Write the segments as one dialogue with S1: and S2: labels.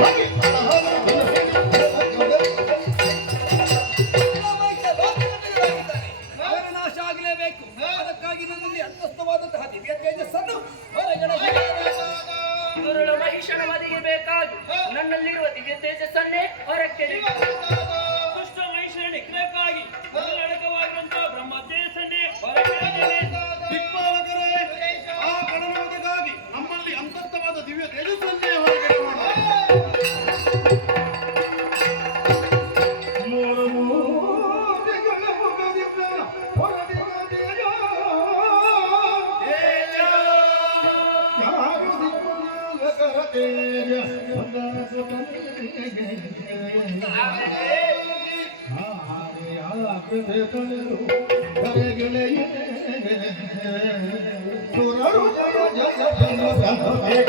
S1: Take it. एक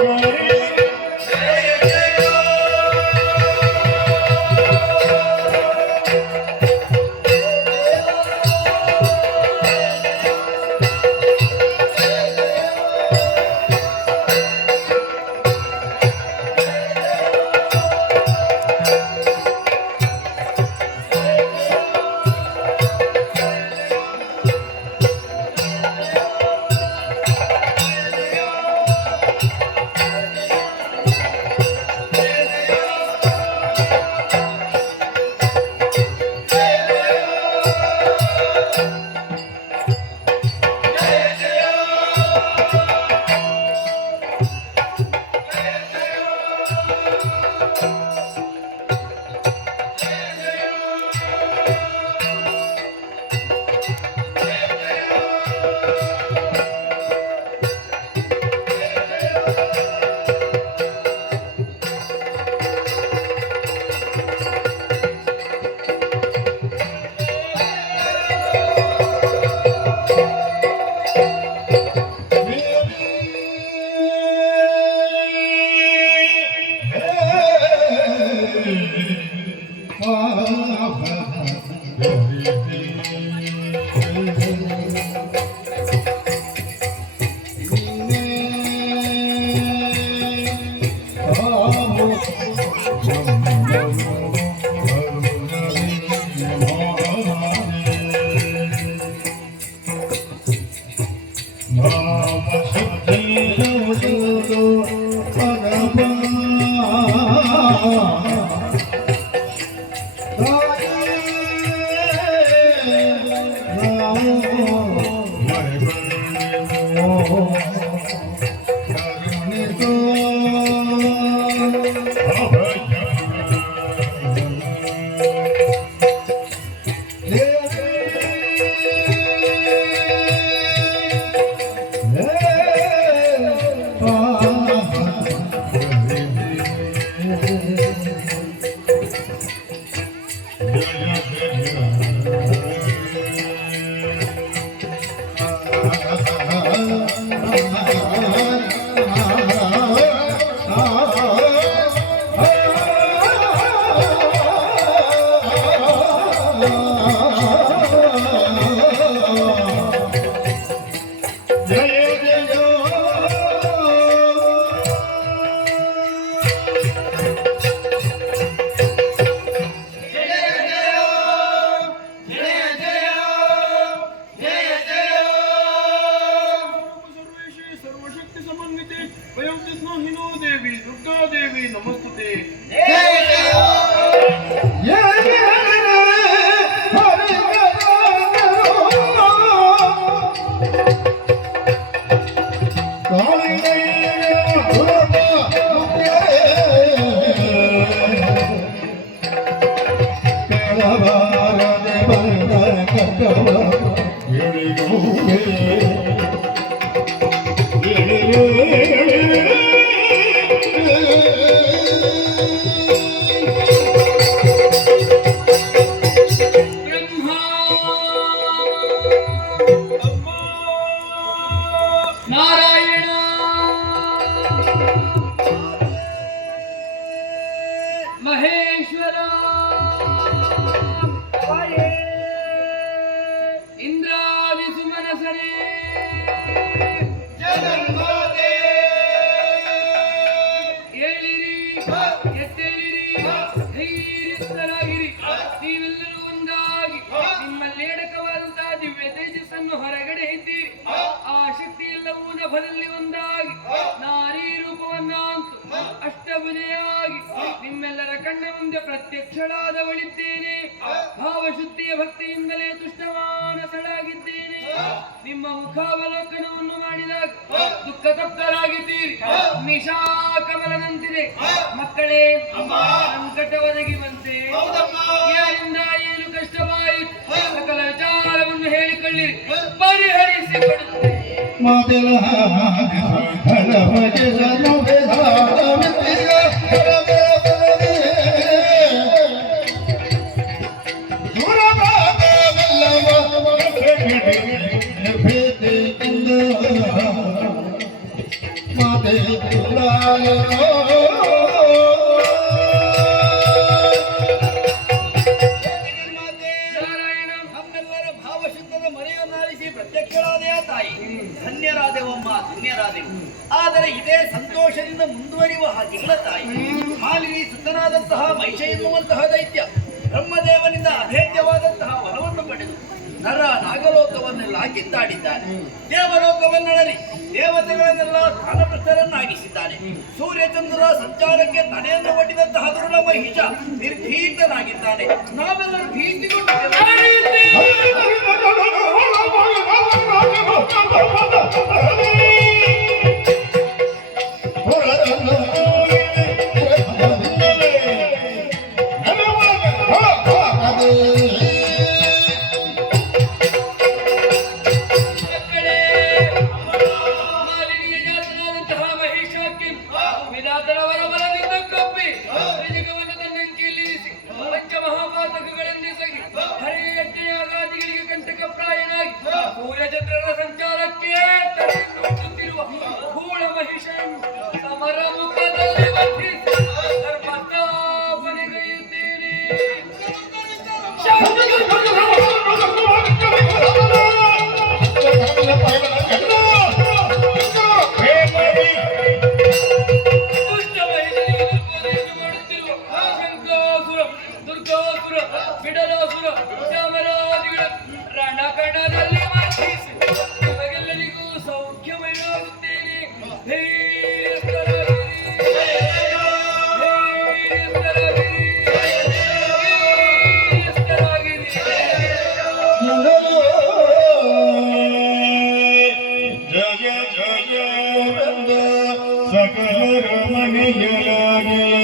S1: Oh! Oh. Nara ಎಲ್ಲವೂ ನಭದಲ್ಲಿ ಒಂದಾಗಿ ನಾರಿ ರೂಪವನ್ನಂತು ಅಷ್ಟಭುಜೆಯಾಗಿ ನಿಮ್ಮೆಲ್ಲರ ಕಣ್ಣ ಮುಂದೆ ಪ್ರತ್ಯಕ್ಷಳಾದವಳಿದ್ದೇನೆ. ಭಾವಶುದ್ಧಿಯ ಭಕ್ತಿಯಿಂದಲೇ ತುಷ್ಟಮಾನಸಳಾಗಿದ್ದೇನೆ. ನಿಮ್ಮ ಮುಖಾವಲೋಕನವನ್ನು ಮಾಡಿದಾಗ ದುಃಖ ತಪ್ತರಾಗಿದ್ದೀರಿ ನಿಶಾಕಮಲನಂತಿದೆ. ಮಕ್ಕಳೇ ಸಂಕಟ ಒದಗಿವಂತೆ ಯಾರಿಂದ ಏನು ಕಷ್ಟವಾಯಿತು? ಸಕಲ ವಿಚಾರವನ್ನು ಹೇಳಿಕೊಳ್ಳಿರಿ. ಪರಿಹರಿಸಿಕೊಡುತ್ತೇನೆ
S2: మొదల ಭಾವಶುದ್ಧದ ಮರೆಯನ್ನಾಳಿಸಿ ಪ್ರತ್ಯಕ್ಷರಾದೆಯ ತಾಯಿ? ಧನ್ಯರಾದೆವಮ್ಮ ಧನ್ಯರಾದೆವು. ಆದರೆ ಇದೇ ಸಂತೋಷದಿಂದ ಮುಂದುವರಿಯುವ ಹಾಗಿಲ್ಲ ತಾಯಿ. ಮಾಲಿನಿ ಸುತ್ತನಾದಂತಹ ಮೈಷ ಎನ್ನುವಂತಹ ದೈತ್ಯ, ಬ್ರಹ್ಮದೇವನಿಂದ ಅಭೇದ್ಯವಾದಂತಹ ವರವನ್ನು ಪಡೆದು ನರ ನಾಗಲೋಕವನ್ನೆಲ್ಲ ಕಿತ್ತಾಡಿದ್ದಾನೆ ದೇವಲೋಕವನ್ನಳಲಿ ದೇವತೆಗಳನ್ನೆಲ್ಲ ಸ್ಥಾನಭ್ರಷ್ಟರನ್ನಾಗಿಸಿದ್ದಾನೆ. ಸೂರ್ಯಚಂದ್ರ ಸಂಚಾರಕ್ಕೆ ತಡೆಯನ್ನು ಒಡ್ಡಿದಂತಹ ದುರುಳ ಮಹಿಷ ನಿರ್ಭೀತನಾಗಿದ್ದಾನೆ ನಾವೆಲ್ಲರೂ ಭೀತಿಗೊಂಡು सकल रमणीय लागे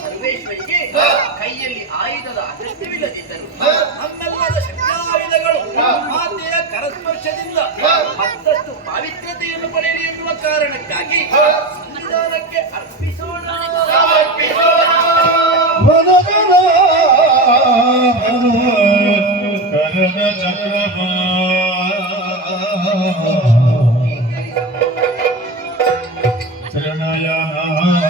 S2: ಸರ್ವೇಶ್ವರಿಗೆ ಕೈಯಲ್ಲಿ ಆಯುಧದ ಅಗತ್ಯವಿಲ್ಲದಿದ್ದರು ನಮ್ಮೆಲ್ಲರ ಶಕ್ತಾಯುಧಗಳು ಮಾತೆಯ ಕರಸ್ಪರ್ಶದಿಂದ ಮತ್ತಷ್ಟು ಪಾವಿತ್ರ್ಯತೆಯನ್ನು ಪಡೆಯಲಿ ಎನ್ನುವ ಕಾರಣಕ್ಕಾಗಿ ಸಂವಿಧಾನಕ್ಕೆ ಅರ್ಪಿಸೋಣ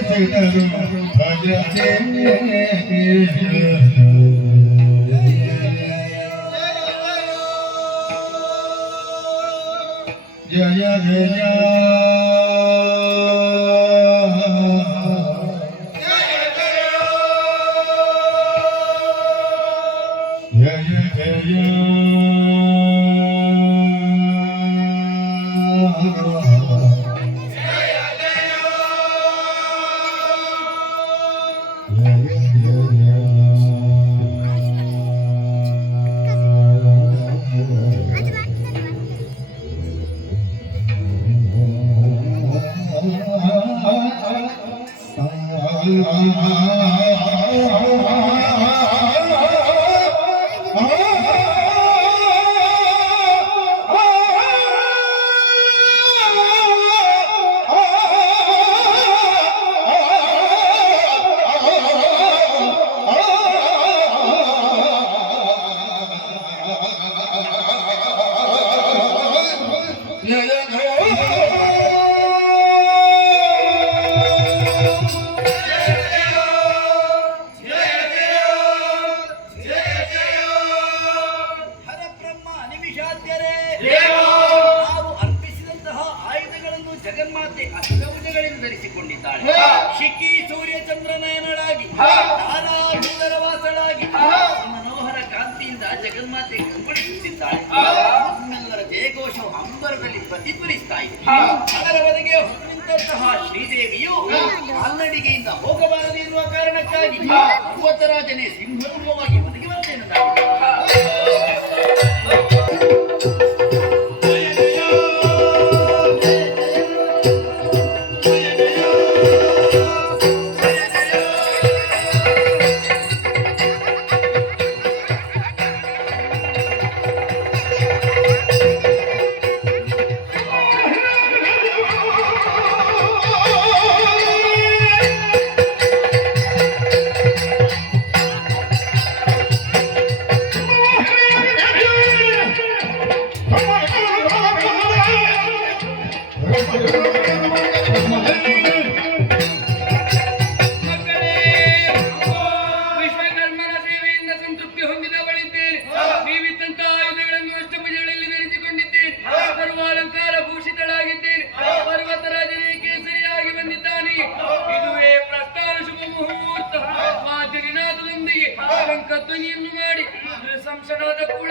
S3: జగదరు భజతే Yeah, yeah, yeah. ಶ್ರೀದೇವಿಯು ಕಾಲ್ನಡಿಗೆಯಿಂದ ಹೋಗಬಾರದು ಎನ್ನುವ ಕಾರಣಕ್ಕಾಗಿ ಪರ್ವತರಾಜನೇ ಸಿಂಹರೂಪವಾಗಿ
S1: ಸಂತೃಪ್ತಿ ಹೊಂದಿದವಳಿದ್ದೇನೆ ನೀವಿದ್ದಂತ ಆಯುಧಗಳನ್ನು ಅಷ್ಟಭುಜಗಳಲ್ಲಿ ಧರಿಸಿಕೊಂಡಿದ್ದೇನೆ ಸರ್ವಾಲಂಕಾರ ಭೂಷಿತಳಾಗಿದ್ದೇನೆ ಪರ್ವತ ರಾಜನೇ ಕೇಸರಿಯಾಗಿ ಬಂದಿದ್ದಾನೆ. ಇದುವೇ ಪ್ರಸ್ಥಾನ ಶುಭ ಮುಹೂರ್ತ. ಮಾದರಿನಾದದೊಂದಿಗೆ ಅಲಂಕ ಧ್ವನಿಯನ್ನು ಮಾಡಿ. ಸಂಸನಾದ ಕೂಡ